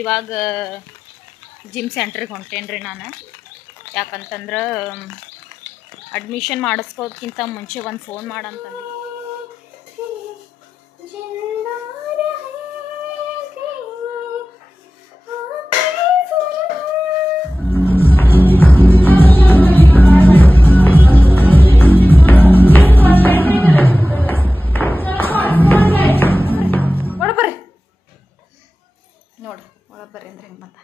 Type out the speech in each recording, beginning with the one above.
ಇವಾಗ ಜಿಮ್ ಸೆಂಟ್ರಿಗೆ ಹೊಂಟೇನ್ರಿ ನಾನು. ಯಾಕಂತಂದ್ರೆ ಅಡ್ಮಿಷನ್ ಮಾಡಿಸ್ಕೋದ್ಕಿಂತ ಮುಂಚೆ ಒಂದು ಫೋನ್ ಮಾಡಂತಂದು. ನೋಡ್ರಿ ಒಳಗೆ ಬರ್ರಿ ಅಂದ್ರೆ ಹೆಂಗೆ ಬಂತ.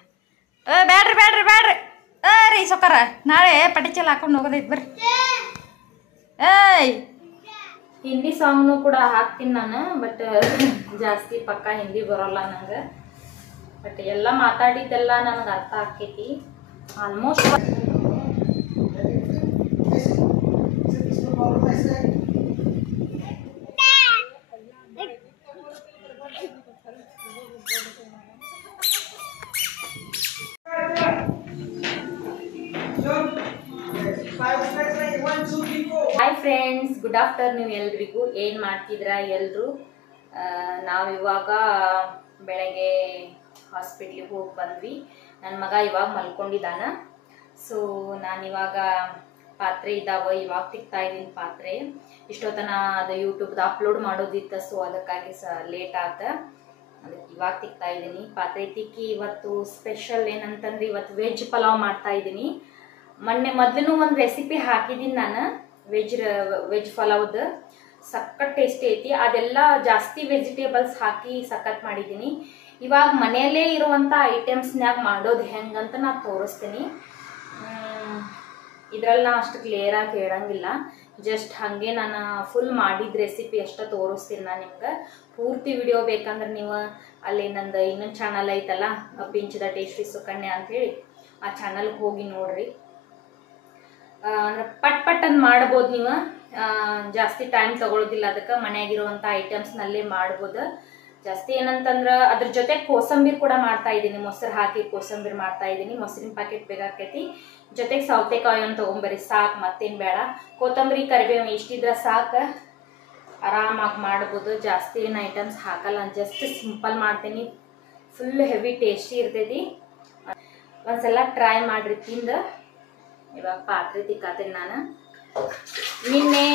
ಬ್ಯಾಡ್ರಿ ಬ್ಯಾಡ್ರಿ ಬ್ಯಾಡ್ರಿ ರೀ ಸೊಕ್ಕರ, ನಾಳೆ ಪಟಿಚಲ್ ಹಾಕೊಂಡು ಹೋಗೋದೈತೆ ಬರ್ರಿ. ಏಯ್ ಹಿಂದಿ ಸಾಂಗ್ನು ಕೂಡ ಹಾಕ್ತೀನಿ ನಾನು, ಬಟ್ ಜಾಸ್ತಿ ಪಕ್ಕ ಹಿಂದಿ ಬರೋಲ್ಲ ನಂಗೆ. ಬಟ್ ಎಲ್ಲ ಮಾತಾಡಿದ್ದೆಲ್ಲ ನನಗೆ ಅರ್ಥ ಆಕೈತಿ almost. Hi friends, good afternoon ಎಲ್ರಿಗೂ. ಏನು ಮಾಡ್ತಿದ್ರ ಎಲ್ಲರೂ? ನಾವಿವಾಗ ಬೆಳಗ್ಗೆ ಹಾಸ್ಪಿಟ್ಲಿಗೆ ಹೋಗಿ ಬಂದ್ವಿ. ನನ್ನ ಮಗ ಇವಾಗ ಮಲ್ಕೊಂಡಿದ್ದಾನ. ಸೊ ನಾನಿವಾಗ ಪಾತ್ರೆ ಇದ್ದಾವೆ, ಇವಾಗ ತಿಕ್ತಾ ಇದ್ದೀನಿ ಪಾತ್ರೆ. ಇಷ್ಟೊತ್ತನ ಅದು ಯೂಟ್ಯೂಬ್ದು ಅಪ್ಲೋಡ್ ಮಾಡೋದಿತ್ತು, ಸೊ ಅದಕ್ಕಾಗಿ ಲೇಟ್ ಆತ. ಅದಕ್ಕೆ ಇವಾಗ ತಿಕ್ತಾ ಇದ್ದೀನಿ ಪಾತ್ರೆ ತಿಕ್ಕಿ. ಇವತ್ತು ಸ್ಪೆಷಲ್ ಏನಂತಂದ್ರೆ ಇವತ್ತು ವೆಜ್ ಪಲಾವ್ ಮಾಡ್ತಾ ಇದ್ದೀನಿ. ಮೊದಲು ಒಂದು ರೆಸಿಪಿ ಹಾಕಿದ್ದೀನಿ ನಾನು, ವೆಜ್ ಪಲಾವ್ದು. ಸಖತ್ ಟೇಸ್ಟಿ ಐತಿ. ಅದೆಲ್ಲ ಜಾಸ್ತಿ ವೆಜಿಟೇಬಲ್ಸ್ ಹಾಕಿ ಸಖತ್ ಮಾಡಿದ್ದೀನಿ. ಇವಾಗ ಮನೆಯಲ್ಲೇ ಇರುವಂಥ ಐಟಮ್ಸ್ನ್ಯಾಗ ಮಾಡೋದು ಹೆಂಗಂತ ನಾನು ತೋರಿಸ್ತೀನಿ. ಇದರಲ್ಲಿ ನಾ ಅಷ್ಟು ಕ್ಲಿಯರಾಗಿ ಹೇಳಂಗಿಲ್ಲ, ಜಸ್ಟ್ ಹಾಗೆ ನಾನು ಫುಲ್ ಮಾಡಿದ ರೆಸಿಪಿ ಅಷ್ಟೇ ತೋರಿಸ್ತೀನಿ ನಾನು ನಿಮ್ಗೆ. ಪೂರ್ತಿ ವಿಡಿಯೋ ಬೇಕಂದ್ರೆ ನೀವು ಅಲ್ಲಿ ನಂದು ಇನ್ನೊಂದು ಚಾನಲ್ ಐತಲ್ಲ, ಪಿಂಚದ ಟೇಸ್ಟಿ ಸುಕನ್ಯಾ ಅಂಥೇಳಿ, ಆ ಚಾನಲ್ಗೆ ಹೋಗಿ ನೋಡ್ರಿ. ಅಂದ್ರೆ ಪಟ್ ಅಂತ ಮಾಡ್ಬೋದು ನೀವು, ಜಾಸ್ತಿ ಟೈಮ್ ತಗೊಳ್ಳೋದಿಲ್ಲ. ಅದಕ್ಕೆ ಮನೆಯಾಗಿರುವಂಥ ಐಟಮ್ಸ್ನಲ್ಲೇ ಮಾಡ್ಬೋದು. ಜಾಸ್ತಿ ಏನಂತಂದ್ರೆ ಅದ್ರ ಜೊತೆ ಕೋಸಂಬರಿ ಕೂಡ ಮಾಡ್ತಾ ಇದ್ದೀನಿ. ಮೊಸರು ಹಾಕಿ ಕೋಸಂಬರಿ ಮಾಡ್ತಾ ಇದ್ದೀನಿ. ಮೊಸರಿನ ಪ್ಯಾಕೆಟ್ ಬೇಕಾಕೈತಿ. ಜೊತೆಗೆ ಸೌತೆಕಾಯಿ ಒಂದು ತೊಗೊಂಬರಿ, ಸಾಕು, ಮತ್ತೇನು ಬೇಡ. ಕೊತ್ತಂಬರಿ ಕರಿಬೇವು ಇಷ್ಟಿದ್ರೆ ಸಾಕು, ಆರಾಮಾಗಿ ಮಾಡ್ಬೋದು. ಜಾಸ್ತಿ ಏನು ಐಟಮ್ಸ್ ಹಾಕಲ್ಲ, ಜಸ್ಟ್ ಸಿಂಪಲ್ ಮಾಡ್ತೀನಿ. ಫುಲ್ ಹೆವಿ ಟೇಸ್ಟಿ ಇರ್ತೈತಿ. ಒಂದ್ಸಲ ಟ್ರೈ ಮಾಡ್ರಿ ತಿಂದು. ಇವಾಗ ಪಾತ್ರೆ ತಿಕ್ಕಾತೀನಿ ನಾನು. ನಿನ್ನೆ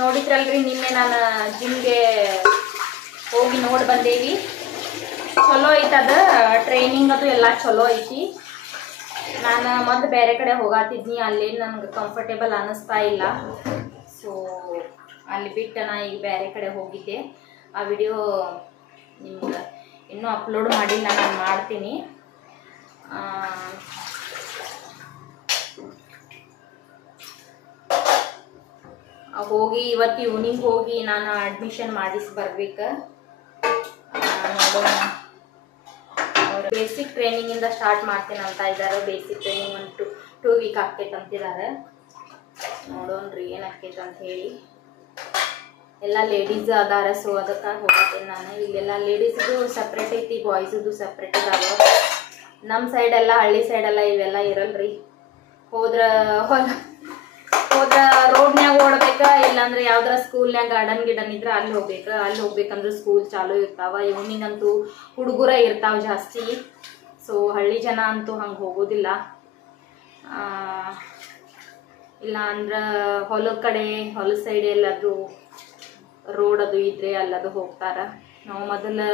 ನೋಡಿದ್ರಲ್ರಿ, ನಿನ್ನೆ ನಾನು ಜಿಮ್ಗೆ ಹೋಗಿ ನೋಡಿ ಬಂದೇವಿ. ಚಲೋ ಐತದ ಟ್ರೈನಿಂಗ್, ಅದು ಎಲ್ಲ ಚಲೋ ಐತಿ. ನಾನು ಮೊದಲು ಬೇರೆ ಕಡೆ ಹೋಗಾತಿದ್ನಿ, ಅಲ್ಲಿ ನನಗೆ ಕಂಫರ್ಟೇಬಲ್ ಅನ್ನಿಸ್ತಾ ಇಲ್ಲ. ಸೊ ಅಲ್ಲಿ ಬಿಟ್ಟು ನಾ ಈಗ ಬೇರೆ ಕಡೆ ಹೋಗಿದ್ದೆ. ಆ ವಿಡಿಯೋ ನಿಮ್ಗೆ ಇನ್ನೂ ಅಪ್ಲೋಡ್ ಮಾಡಿಲ್ಲ, ನಾನು ಮಾಡ್ತೀನಿ. ಹೋಗಿ ಇವತ್ತು ಈವ್ನಿಂಗ್ ಹೋಗಿ ನಾನು ಅಡ್ಮಿಷನ್ ಮಾಡಿಸಿ ಬರ್ಬೇಕು. ನೋಡೋಣ, ಅವರು ಬೇಸಿಕ್ ಟ್ರೈನಿಂಗಿಂದ ಸ್ಟಾರ್ಟ್ ಮಾಡ್ತೀನಿ ಅಂತ ಇದ್ದಾರೆ. ಬೇಸಿಕ್ ಟ್ರೈನಿಂಗ್ ಒಂದು 2 ವೀಕ್ ಆಗ್ತೈತೆ ಅಂತಿದ್ದಾರೆ. ನೋಡೋಣ್ರಿ ಏನು ಆಗ್ತೈತೆ ಅಂತ ಹೇಳಿ. ಎಲ್ಲ ಲೇಡೀಸ್ ಅದಾರ, ಸೊ ಅದಕ್ಕೆ ಹೋಗ್ತೀನಿ ನಾನು. ಇಲ್ಲೆಲ್ಲ ಲೇಡೀಸ್ದು ಸಪ್ರೇಟ್ ಐತಿ, ಬಾಯ್ಸ್ದು ಸಪ್ರೇಟ್ ಇದಾವೆ. ನಮ್ಮ ಸೈಡೆಲ್ಲ, ಹಳ್ಳಿ ಸೈಡೆಲ್ಲ ಇವೆಲ್ಲ ಇರಲ್ರಿ. ಹೋದ್ರ ರೋಡ್ನ್ಯಾಗ ಓಡ್ಬೇಕ, ಇಲ್ಲಾಂದ್ರೆ ಯಾವ್ದಾರ ಸ್ಕೂಲ್ನ್ಯಾಗ ಗಾರ್ಡನ್ ಇದ್ರೆ ಅಲ್ಲಿ ಹೋಗ್ಬೇಕಂದ್ರೆ ಸ್ಕೂಲ್ ಚಾಲೂ ಇರ್ತಾವ. ಈವ್ನಿಂಗ್ ಅಂತೂ ಹುಡುಗರ ಇರ್ತಾವ ಜಾಸ್ತಿ. ಸೊ ಹಳ್ಳಿ ಜನ ಅಂತೂ ಹಂಗೆ ಹೋಗೋದಿಲ್ಲ. ಇಲ್ಲ ಅಂದ್ರೆ ಹೊಲದ ಸೈಡ್ ಎಲ್ಲಾದ್ರೂ ರೋಡ್ ಅದು ಇದ್ರೆ ಅಲ್ಲದು ಹೋಗ್ತಾರ. ನಾವು ಮೊದಲು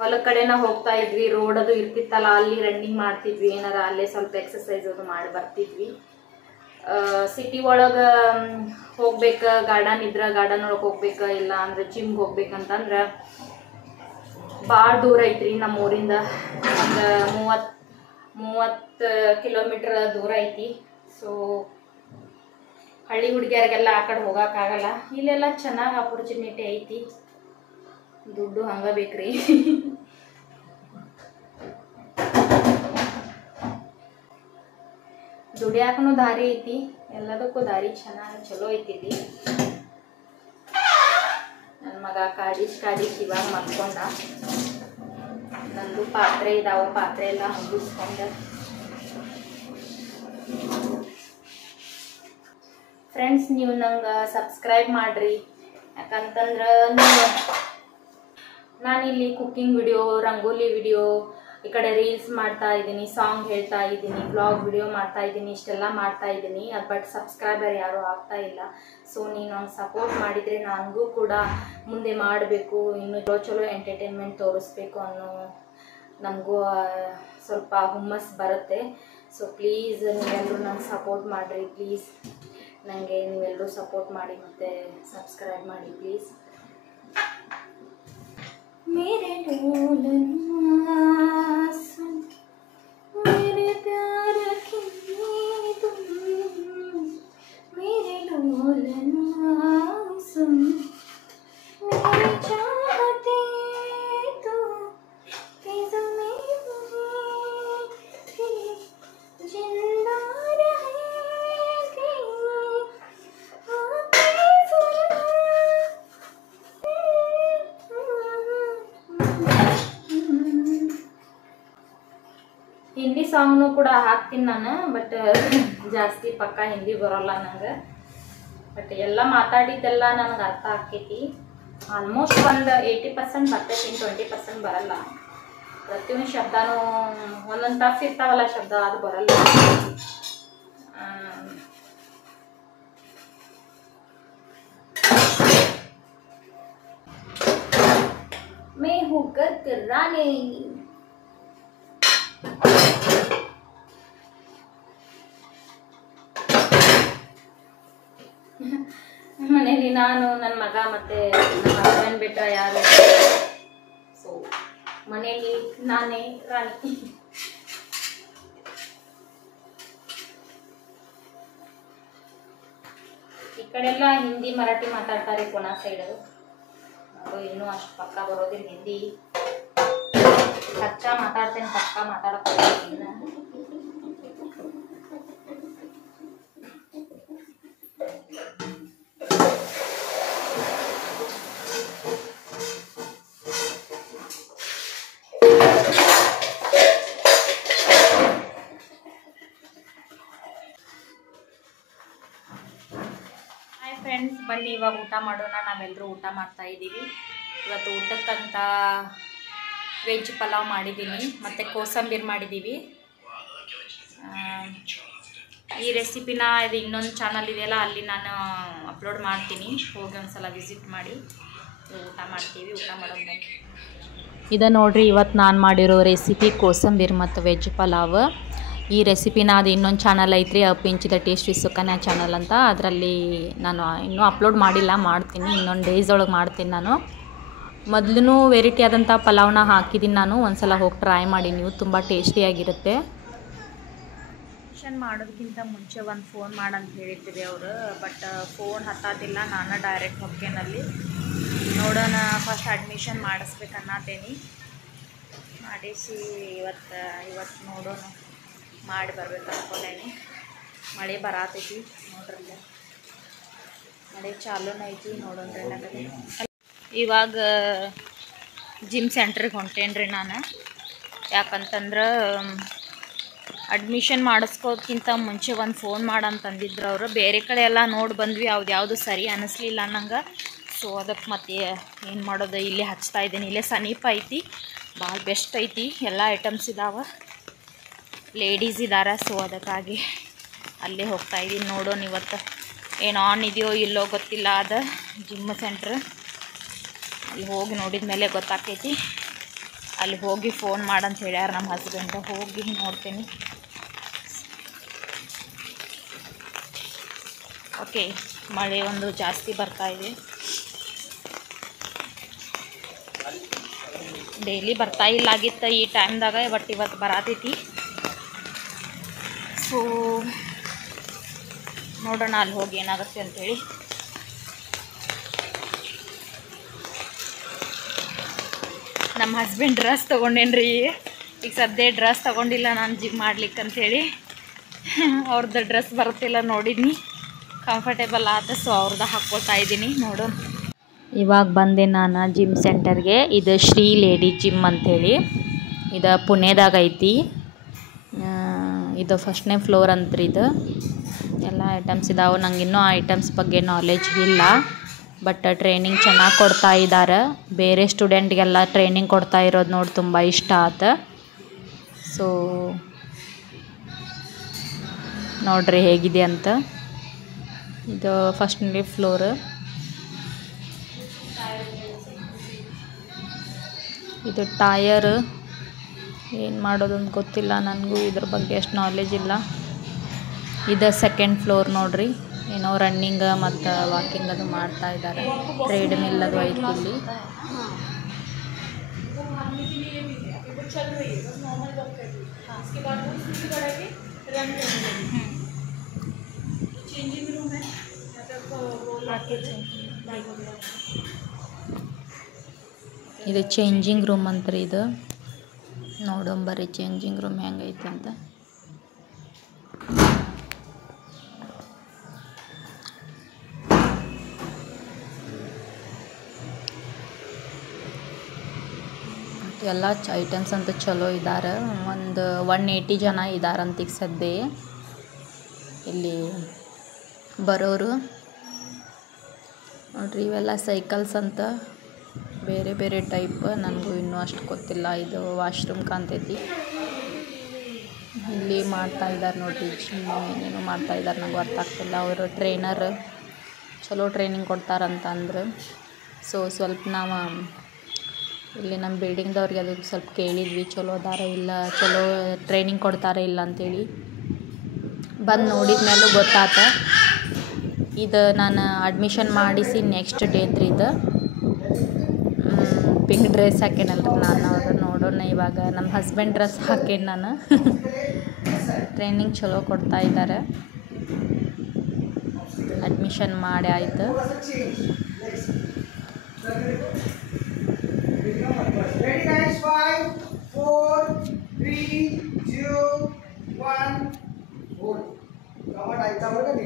ಹೊಲದ ಕಡೆನ ಹೋಗ್ತಾ ಇದ್ವಿ, ರೋಡ್ ಅದು ಇರ್ತಿತ್ತಲ್ಲ, ಅಲ್ಲಿ ರನ್ನಿಂಗ್ ಮಾಡ್ತಿದ್ವಿ. ಏನಾರ ಅಲ್ಲೇ ಸ್ವಲ್ಪ ಎಕ್ಸಸೈಸ್ ಅದು ಮಾಡಿ ಬರ್ತಿದ್ವಿ. ಸಿಟಿ ಒಳಗೆ ಹೋಗ್ಬೇಕು, ಗಾರ್ಡನ್ ಇದ್ರೆ ಗಾರ್ಡನ್ ಒಳಗೆ ಹೋಗ್ಬೇಕು, ಇಲ್ಲ ಅಂದ್ರೆ ಜಿಮ್ಗೆ ಹೋಗ್ಬೇಕಂತಂದ್ರೆ ಭಾಳ ದೂರ ಐತ್ರಿ ನಮ್ಮ ಊರಿಂದ. ಒಂದು 30 ಕಿಲೋಮೀಟ್ರ್ ದೂರ ಐತಿ. ಸೊ ಹಳ್ಳಿ ಹುಡುಗಿಯರಿಗೆಲ್ಲ ಆ ಕಡೆ ಹೋಗೋಕ್ಕಾಗಲ್ಲ. ಇಲ್ಲೆಲ್ಲ ಚೆನ್ನಾಗಿ ಆಪರ್ಚುನಿಟಿ ಐತಿ, ದುಡ್ಡು ಹಂಗೆ ಬೇಕ್ರಿ. ದುಡಿಯಾಕನು ದಾರಿ ಐತಿ, ಎಲ್ಲದಕ್ಕೂ ದಾರಿ ಚಲೋ ಐತಿ. ನನ್ನ ಮಗ ಕಾಡಿಸ್ ಇವಾಗ ಮಲ್ಕೊಂಡ. ನಂದು ಪಾತ್ರೆ ಇದಾವೆ, ಪಾತ್ರೆ ಎಲ್ಲ ಮುಗಿಸ್ಕೊಂಡೆ. ಫ್ರೆಂಡ್ಸ್, ನೀವು ನಂಗೆ ಸಬ್ಸ್ಕ್ರೈಬ್ ಮಾಡಿರಿ. ಯಾಕಂತಂದ್ರೆ ನಾನಿಲ್ಲಿ ಕುಕ್ಕಿಂಗ್ ವಿಡಿಯೋ, ರಂಗೋಲಿ ವಿಡಿಯೋ, ಈ ಕಡೆ ರೀಲ್ಸ್ ಮಾಡ್ತಾ ಇದ್ದೀನಿ, ಸಾಂಗ್ ಹೇಳ್ತಾ ಇದ್ದೀನಿ, ಬ್ಲಾಗ್ ವಿಡಿಯೋ ಮಾಡ್ತಾ ಇದ್ದೀನಿ, ಇಷ್ಟೆಲ್ಲ ಮಾಡ್ತಾ ಇದ್ದೀನಿ. ಬಟ್ ಸಬ್ಸ್ಕ್ರೈಬರ್ ಯಾರೂ ಆಗ್ತಾ ಇಲ್ಲ. ಸೊ ನೀನು ನಂಗೆ ಸಪೋರ್ಟ್ ಮಾಡಿದರೆ ನನಗೂ ಕೂಡ ಮುಂದೆ ಮಾಡಬೇಕು, ಇನ್ನೂ ಚಲೋ ಎಂಟರ್ಟೈನ್ಮೆಂಟ್ ತೋರಿಸ್ಬೇಕು ಅನ್ನೋ ನಮಗೂ ಸ್ವಲ್ಪ ಹುಮ್ಮಸ್ಸು ಬರುತ್ತೆ. ಸೊ ಪ್ಲೀಸ್ ನೀವೆಲ್ಲರೂ ನಂಗೆ ಸಪೋರ್ಟ್ ಮಾಡಿರಿ. ಪ್ಲೀಸ್ ನನಗೆ ನೀವೆಲ್ಲರೂ ಸಪೋರ್ಟ್ ಮಾಡಿ ಮತ್ತು ಸಬ್ಸ್ಕ್ರೈಬ್ ಮಾಡಿ ಪ್ಲೀಸ್. मेरे ढोलना सुन, मेरे प्यार की तुम, मेरे ढोलना सुन, मेरे चाहते तो फिज़में थी, जिंदा रहेगी आपकी ಹಿಂದಿ ಸಾಂಗ್ನು ಕೂಡ ಹಾಕ್ತೀನಿ ನಾನು. ಬಟ್ ಜಾಸ್ತಿ ಪಕ್ಕ ಹಿಂದಿ ಬರೋಲ್ಲ ನಂಗೆ. ಬಟ್ ಎಲ್ಲ ಮಾತಾಡಿದ್ದೆಲ್ಲ ನನಗೆ ಅರ್ಥ ಆಕೈತಿ. ಆಲ್ಮೋಸ್ಟ್ ಒಂದು 80% ಬರ್ತೈತಿ, 20% ಬರಲ್ಲ. ಪ್ರತಿಯೊಂದು ಶಬ್ದನೂ ಒಂದೊಂದು ಟಫ್ ಇರ್ತಾವಲ್ಲ ಶಬ್ದ, ಅದು ಬರಲ್ಲ. मैं हूँ गर्क रानी. ಮನೇಲಿ ನಾನು, ನನ್ನ ಮಗ ಮತ್ತು ನನ್ನ ಹಸ್ಬೆಂಡ್ ಬಿಟ್ಟರೆ ಯಾರು. ಸೊ ಮನೇಲಿ ನಾನೇ ರಾಣಿ. ಈ ಕಡೆಲ್ಲ ಹಿಂದಿ ಮರಾಠಿ ಮಾತಾಡ್ತಾರೆ ಪುನಾ ಸೈಡು. ಅದು ಇನ್ನೂ ಅಷ್ಟು ಪಕ್ಕ ಬರೋದಿಲ್ಲ ಹಿಂದಿ. ಕಚ್ಚಾ ಮಾತಾಡ್ತೇನೆ, ಪಕ್ಕ ಮಾತಾಡೋಕ್ಕಾಗಿಲ್ಲ. ಹಾಯ್ ಫ್ರೆಂಡ್ಸ್, ಬನ್ನಿ ಇವಾಗ ಊಟ ಮಾಡೋಣ. ನಾವೆಲ್ಲರೂ ಊಟ ಮಾಡ್ತಾ ಇದ್ದೀವಿ. ಇವತ್ತು ಊಟಕ್ಕಂತ ವೆಜ್ ಪಲಾವ್ ಮಾಡಿದ್ದೀನಿ ಮತ್ತು ಕೋಸಂಬೀರ್ ಮಾಡಿದ್ದೀವಿ. ಈ ರೆಸಿಪಿನ ಇದು ಇನ್ನೊಂದು ಚಾನಲ್ ಇದೆಯಲ್ಲ, ಅಲ್ಲಿ ನಾನು ಅಪ್ಲೋಡ್ ಮಾಡ್ತೀನಿ. ಹೋಗಿ ಒಂದ್ಸಲ ವಿಸಿಟ್ ಮಾಡಿ. ಊಟ ಮಾಡ್ತೀವಿ. ಊಟ ಮಾಡೋದು ಇದು ನೋಡಿರಿ. ಇವತ್ತು ನಾನು ಮಾಡಿರೋ ರೆಸಿಪಿ ಕೋಸಂಬೀರ್ ಮತ್ತು ವೆಜ್ ಪಲಾವ್. ಈ ರೆಸಿಪಿನ ಅದು ಇನ್ನೊಂದು ಚಾನಲ್ ಐತ್ರಿ, pinch the taste with Sukanya channel ಅಂತ. ಅದರಲ್ಲಿ ನಾನು ಇನ್ನೂ ಅಪ್ಲೋಡ್ ಮಾಡಿಲ್ಲ, ಮಾಡ್ತೀನಿ. ಇನ್ನೊಂದು ಡೇಸ್ ಒಳಗೆ ಮಾಡ್ತೀನಿ ನಾನು. ಮೊದಲು ವೆರೈಟಿ ಆದಂಥ ಪಲಾವ್ನ ಹಾಕಿದ್ದೀನಿ ನಾನು. ಒಂದ್ಸಲ ಹೋಗಿ ಟ್ರೈ ಮಾಡಿ ನೀವು, ತುಂಬ ಟೇಸ್ಟಿಯಾಗಿರುತ್ತೆ. ಮಾಡೋದಕ್ಕಿಂತ ಮುಂಚೆ ಒಂದು ಫೋನ್ ಮಾಡಂತ ಹೇಳಿದ್ರಿ ಅವರು. ಬಟ್ ಫೋನ್ ಹತ್ತೋದಿಲ್ಲ. ನಾನು ಡೈರೆಕ್ಟ್ ಹೊಕ್ಕೇನಲ್ಲಿ ನೋಡೋಣ. ಫಸ್ಟ್ ಅಡ್ಮಿಷನ್ ಮಾಡಿಸ್ಬೇಕನ್ನತ್ತೇನಿ. ಮಾಡಿಸಿ ಇವತ್ತು ನೋಡೋಣ, ಮಾಡಿ ಬರ್ಬೇಕು ಅನ್ಕೊಂಡೇನಿ. ಮಳೆ ಬರತೈತಿ ನೋಡ್ರಲ್ಲ, ಮಳೆ ಚಾಲೂನ ಐತಿ. ನೋಡೋಣ್ರಿ. ಇವಾಗ ಜಿಮ್ ಸೆಂಟ್ರಿಗೆ ಹೊಂಟೇನ್ರಿ ನಾನು. ಯಾಕಂತಂದ್ರೆ ಅಡ್ಮಿಷನ್ ಮಾಡಿಸ್ಕೋದ್ಕಿಂತ ಮುಂಚೆ ಒಂದು ಫೋನ್ ಮಾಡಂತಂದಿದ್ರು ಅವರು. ಬೇರೆ ಕಡೆ ಎಲ್ಲ ನೋಡಿ ಬಂದ್ವಿ, ಯಾವುದು ಸರಿ ಅನ್ನಿಸ್ಲಿಲ್ಲ ನಂಗೆ. ಸೊ ಅದಕ್ಕೆ ಮತ್ತೆ ಏನು ಮಾಡೋದು, ಇಲ್ಲೇ ಹಚ್ತಾ ಇದ್ದೀನಿ. ಇಲ್ಲೇ ಸಮೀಪ ಐತಿ, ಭಾಳ ಬೆಸ್ಟ್ ಐತಿ. ಎಲ್ಲ ಐಟಮ್ಸ್ ಇದ್ದಾವೆ, ಲೇಡೀಸ್ ಇದ್ದಾರೆ. ಸೊ ಅದಕ್ಕಾಗಿ ಅಲ್ಲೇ ಹೋಗ್ತಾಯಿದ್ದೀನಿ. ನೋಡೋಣ ಇವತ್ತು ಏನು ಆನ್ ಇದೆಯೋ ಇಲ್ಲೋ ಗೊತ್ತಿಲ್ಲ. ಅದು ಜಿಮ್ ಸೆಂಟ್ರ್ ಅಲ್ಲಿ ಹೋಗಿ ನೋಡಿದ ಮೇಲೆ ಗೊತ್ತಾಗ್ತೈತಿ. ಅಲ್ಲಿ ಹೋಗಿ ಫೋನ್ ಮಾಡಂತ ಹೇಳ್ಯಾರ ನಮ್ಮ ಹಸ್ಬೆಂಡ್. ಹೋಗಿ ನೋಡ್ತೀನಿ. ಓಕೆ, ಮಳೆ ಒಂದು ಜಾಸ್ತಿ ಬರ್ತಾಯಿದೆ. ಡೈಲಿ ಬರ್ತಾ ಇಲ್ಲ ಆಗಿತ್ತು ಈ ಟೈಮ್ದಾಗ, ಬಟ್ ಇವತ್ತು ಬರತೈತಿ. ಸೊ ನೋಡೋಣ ಅಲ್ಲಿ ಹೋಗಿ ಏನಾಗುತ್ತೆ ಅಂಥೇಳಿ. ನಮ್ಮ ಹಸ್ಬೆಂಡ್ ಡ್ರೆಸ್ ತೊಗೊಂಡೇನ್ರಿ. ಈಗ ಸದ್ಯ ಡ್ರೆಸ್ ತೊಗೊಂಡಿಲ್ಲ ನಾನು ಜಿಮ್ ಮಾಡ್ಲಿಕ್ಕೆ ಅಂಥೇಳಿ. ಅವ್ರದ್ದು ಡ್ರೆಸ್ ಬರುತ್ತಿಲ್ಲ ನೋಡಿದ್ನಿ, ಕಂಫರ್ಟೇಬಲ್ ಆದ. ಸೊ ಅವ್ರದ್ದು ಹಾಕ್ಕೊಳ್ತಾ ಇದ್ದೀನಿ. ನೋಡೋಣ. ಇವಾಗ ಬಂದೆ ನಾನು ಜಿಮ್ ಸೆಂಟರ್ಗೆ. ಇದು ಶ್ರೀ ಲೇಡಿ ಜಿಮ್ ಅಂಥೇಳಿ. ಇದು ಪುಣೆದಾಗ ಐತಿ. ಇದು ಫಸ್ಟ್ನೇ ಫ್ಲೋರ್ ಅಂತ್ರಿ. ಇದು ಎಲ್ಲ ಐಟಮ್ಸ್ ಇದಾವೆ. ನಂಗೆ ಇನ್ನೂ ಆ ಐಟಮ್ಸ್ ಬಗ್ಗೆ ನಾಲೆಜ್ ಇಲ್ಲ. ಬಟ್ ಟ್ರೈನಿಂಗ್ ಚೆನ್ನಾಗಿ ಕೊಡ್ತಾ ಇದ್ದಾರೆ. ಬೇರೆ ಸ್ಟೂಡೆಂಟ್ಗೆಲ್ಲ ಟ್ರೈನಿಂಗ್ ಕೊಡ್ತಾ ಇರೋದು ನೋಡಿ ತುಂಬ ಇಷ್ಟ ಆಯ್ತು. ಸೊ ನೋಡ್ರಿ ಹೇಗಿದೆ ಅಂತ. ಇದು ಫಸ್ಟ್ನೇ ಫ್ಲೋರ್. ಇದು ಟಯರ್ ಏನು ಮಾಡೋದು ಅಂತ ಗೊತ್ತಿಲ್ಲ ನನಗೂ, ಇದ್ರ ಬಗ್ಗೆ ಅಷ್ಟು ನಾಲೆಜ್ ಇಲ್ಲ. ಇದು ಸೆಕೆಂಡ್ ಫ್ಲೋರ್ ನೋಡ್ರಿ. ಏನೋ ರನ್ನಿಂಗ್ ಮತ್ತು ವಾಕಿಂಗ್ ಅದು ಮಾಡ್ತಾ ಇದ್ದಾರೆ. ಟ್ರೇಡ್ ಮಿಲ್ ಅದು ಐತಿ ಇಲ್ಲಿ. ಇದು ಚೇಂಜಿಂಗ್ ರೂಮ್ ಅಂತ್ರಿ. ಇದು ನೋಡಂಬರಿ ಚೇಂಜಿಂಗ್ ರೂಮ್ ಹೆಂಗೈತೆ ಅಂತ. ಎಲ್ಲ ಐಟಮ್ಸ್ ಅಂತ ಚಲೋ ಇದ್ದಾರೆ. ಒಂದು 180 ಜನ ಇದ್ದಾರಂತ ಈಗ ಸದ್ಯ ಇಲ್ಲಿ ಬರೋರು. ನೋಡ್ರಿ ಇವೆಲ್ಲ ಸೈಕಲ್ಸ್ ಅಂತ ಬೇರೆ ಬೇರೆ ಟೈಪ್. ನನಗೂ ಇನ್ನೂ ಅಷ್ಟು ಗೊತ್ತಿಲ್ಲ. ಇದು ವಾಶ್ರೂಮ್ ಕಾಣ್ತೈತಿ. ಇಲ್ಲಿ ಮಾಡ್ತಾ ಇದ್ದಾರೆ ನೋಡ್ರಿ, ಜಿಮ್ ಏನೇನೋ ಮಾಡ್ತಾ ಇದ್ದಾರೆ, ನಂಗೆ ಅರ್ಥ ಆಗ್ತಿಲ್ಲ. ಅವರು ಟ್ರೈನರ್ ಚಲೋ ಟ್ರೈನಿಂಗ್ ಕೊಡ್ತಾರಂತ ಅಂದರು. ಸೊ ಸ್ವಲ್ಪ ನಾವು ಇಲ್ಲಿ ನಮ್ಮ ಬಿಲ್ಡಿಂಗ್ದವ್ರಿಗೆ ಅದು ಸ್ವಲ್ಪ ಕೇಳಿದ್ವಿ, ಚಲೋ ಅದಾರ ಇಲ್ಲ, ಚಲೋ ಟ್ರೈನಿಂಗ್ ಕೊಡ್ತಾರೆ ಇಲ್ಲ ಅಂಥೇಳಿ. ಬಂದು ನೋಡಿದ ಮೇಲೂ ಗೊತ್ತಾತ. ಇದು ನಾನು ಅಡ್ಮಿಷನ್ ಮಾಡಿಸಿ ನೆಕ್ಸ್ಟ್ ಡೇ ತ್ರಿ. ಇದು ಪಿಂಕ್ ಡ್ರೆಸ್ ಹಾಕೇನಲ್ರಿ ನಾನು. ಅವ್ರು ನೋಡೋಣ ಇವಾಗ ನಮ್ಮ ಹಸ್ಬೆಂಡ್ ಡ್ರೆಸ್ ಹಾಕೇನು ನಾನು. ಟ್ರೈನಿಂಗ್ ಚಲೋ ಕೊಡ್ತಾ ಇದ್ದಾರೆ. ಅಡ್ಮಿಷನ್ ಮಾಡಿ ಆಯಿತು. Ready guys, 5, 4, 3, 2, 1, hold. Cover आयता बरं का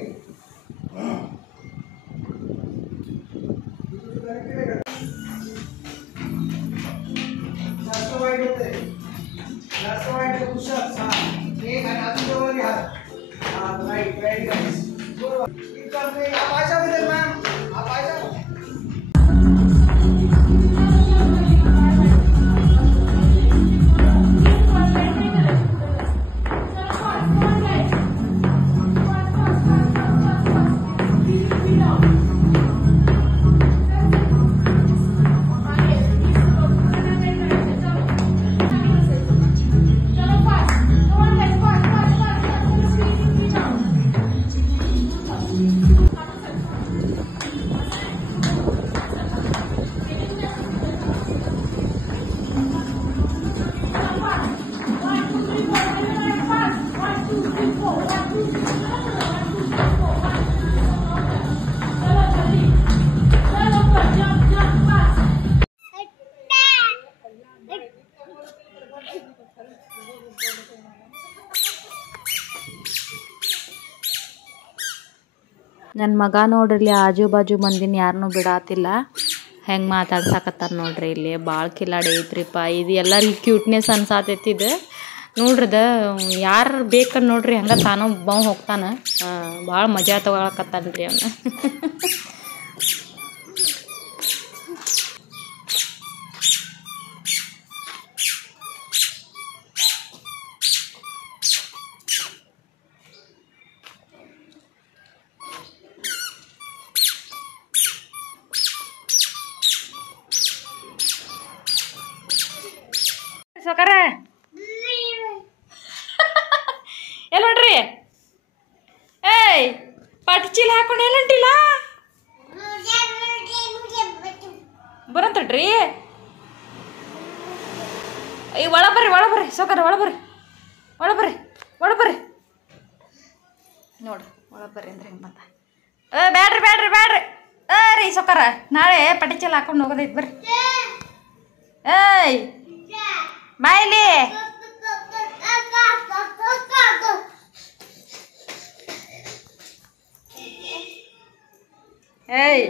जास्त वाईट होते. जास्त वाईट पुशअप्स. हां एक आणि अजून वर हात. हां right. Very nice. Good. Keep करते. आप आ जाओ इधर मैम. आप आ जाओ. ನನ್ನ ಮಗ ನೋಡ್ರಿ ಆಜು ಬಾಜು ಮಂದಿನ ಯಾರನ್ನೂ ಬಿಡಾತಿಲ್ಲ. ಹೆಂಗೆ ಮಾತಾಡ್ಸಕತ್ತಾರ ನೋಡ್ರಿ. ಇಲ್ಲಿ ಭಾಳ ಕಿಲಾಡಿ ಐತ್ರಿಪ್ಪ. ಇದು ಎಲ್ಲರಿಗೂ ಕ್ಯೂಟ್ನೆಸ್ ಅನ್ಸಾತೈತಿ. ಇದು ನೋಡ್ರಿದ ಯಾರು ಬೇಕಂದು ನೋಡ್ರಿ ಹಂಗೆ ತಾನು ಹೋಗ್ತಾನೆ. ಭಾಳ ಮಜಾ ತೊಗೊಳಕತ್ತಾನ್ರಿ ಅವನು. ಸೊಕರ ಎಲ್ಲ ನೋಡ್ರಿ. ಏಯ್ ಪಾಟಿ ಚೀಲ ಹಾಕೊಂಡು ಎಲ್ಲಂಟಿಲ್ಲ ಬರಂತಡ್ರಿ. ಈ ಒಳ ಬರ್ರಿ ಸೊಕರ, ಒಳ ಬರ್ರಿ ನೋಡ್ರಿ. ಒಳ ಬರ್ರಿ ಅಂದ್ರೆ ಹೆಂಗೆ ಬಂತ. ಬ್ಯಾಡ್ರಿ ರೀ ಸೊಕರ, ನಾಳೆ ಪಾಟಿ ಚೀಲ ಹಾಕೊಂಡು ಹೋಗೋದೈತಿ ಬರ್ರಿ. ಏಯ್ ಬಾಯ್ಲಿ. ಏಯ್